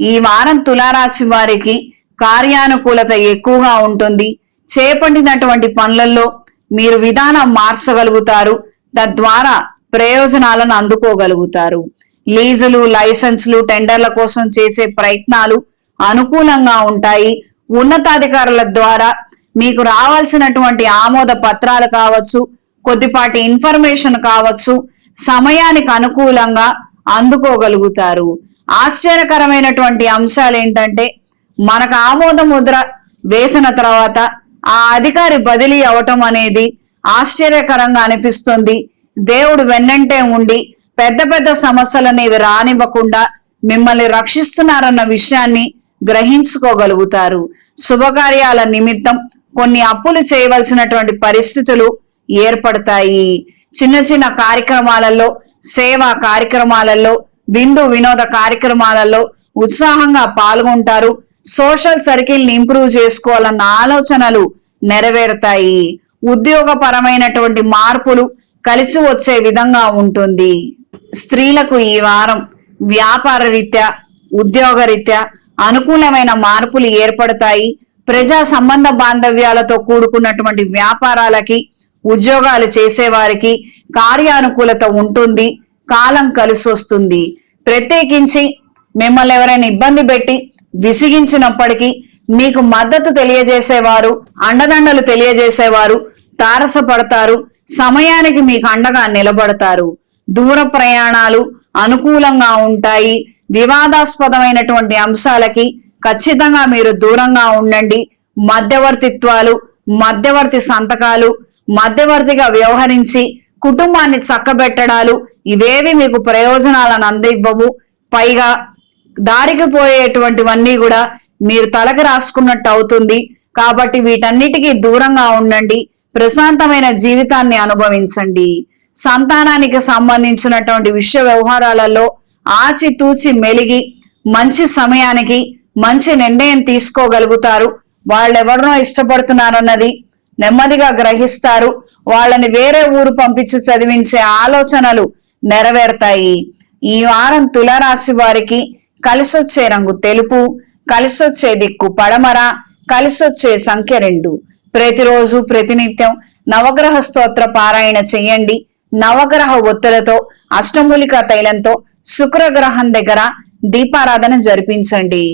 ఈ వారం తులారాశి వారికి కార్యానుకూలత ఎక్కువగా ఉంటుంది. చేపట్టినటువంటి పనులలో మీరు విధానం మార్చగలుగుతారు. తద్వారా ప్రయోజనాలను అందుకోగలుగుతారు. లీజులు, లైసెన్సులు, టెండర్ల కోసం చేసే ప్రయత్నాలు అనుకూలంగా ఉంటాయి. ఉన్నతాధికారుల ద్వారా మీకు రావాల్సినటువంటి ఆమోద పత్రాలు కావచ్చు, కొద్దిపాటి ఇన్ఫర్మేషన్ కావచ్చు, సమయానికి అనుకూలంగా అందుకోగలుగుతారు. ఆశ్చర్యకరమైనటువంటి అంశాలు ఏంటంటే, మనకు ఆమోద ముద్ర వేసిన తర్వాత ఆ అధికారి బదిలీ అవటం అనేది ఆశ్చర్యకరంగా అనిపిస్తుంది. దేవుడు వెన్నంటే ఉండి పెద్ద పెద్ద సమస్యలనేవి రానివ్వకుండా మిమ్మల్ని రక్షిస్తున్నారన్న విషయాన్ని గ్రహించుకోగలుగుతారు. శుభకార్యాల నిమిత్తం కొన్ని అప్పులు చేయవలసినటువంటి పరిస్థితులు ఏర్పడతాయి. చిన్న చిన్న కార్యక్రమాలలో, సేవా కార్యక్రమాలలో, విందు వినోద కార్యక్రమాలలో ఉత్సాహంగా పాల్గొంటారు. సోషల్ సర్కిల్ ని ఇంప్రూవ్ చేసుకోవాలన్న ఆలోచనలు నెరవేరుతాయి. ఉద్యోగపరమైనటువంటి మార్పులు కలిసి వచ్చే విధంగా ఉంటుంది. స్త్రీలకు ఈ వారం వ్యాపార రీత్యా, ఉద్యోగ రీత్యా అనుకూలమైన మార్పులు ఏర్పడతాయి. ప్రజా సంబంధ బాంధవ్యాలతో కూడుకున్నటువంటి వ్యాపారాలకి, ఉద్యోగాలు చేసేవారికి కార్యానుకూలత ఉంటుంది. కాలం కలిసి వస్తుంది. ప్రత్యేకించి మిమ్మల్ని ఎవరైనా ఇబ్బంది పెట్టి విసిగించినప్పటికీ మీకు మద్దతు తెలియజేసేవారు, అండదండలు తెలియజేసేవారు తారసపడతారు. సమయానికి మీకు అండగా నిలబడతారు. దూర ప్రయాణాలు అనుకూలంగా ఉంటాయి. వివాదాస్పదమైనటువంటి అంశాలకి ఖచ్చితంగా మీరు దూరంగా ఉండండి. మధ్యవర్తిత్వాలు, మధ్యవర్తి సంతకాలు, మధ్యవర్తిగా వ్యవహరించి కుటుంబాన్ని చక్కబెట్టడాలు ఇవేవి మీకు ప్రయోజనాలను అందివ్వవు. పైగా దారికి పోయేటువంటివన్నీ కూడా మీరు తలకు రాసుకున్నట్టు అవుతుంది. కాబట్టి వీటన్నిటికీ దూరంగా ఉండండి. ప్రశాంతమైన జీవితాన్ని అనుభవించండి. సంతానానికి సంబంధించినటువంటి విషయ వ్యవహారాలలో ఆచితూచి మెలిగి మంచి సమయానికి మంచి నిర్ణయం తీసుకోగలుగుతారు. వాళ్ళెవరినో ఇష్టపడుతున్నారన్నది నెమ్మదిగా గ్రహిస్తారు. వాళ్ళని వేరే ఊరు పంపించి చదివించే ఆలోచనలు నెరవేరుతాయి. ఈ వారం తులారాశి వారికి కలిసొచ్చే రంగు తెలుపు, కలిసొచ్చే దిక్కు పడమర, కలిసొచ్చే సంఖ్య 2. ప్రతిరోజు ప్రతినిత్యం నవగ్రహ స్తోత్ర పారాయణ చెయ్యండి. నవగ్రహ ఒత్తులతో, అష్టమూలికా తైలంతో శుక్రగ్రహం దగ్గర దీపారాధన జరిపించండి.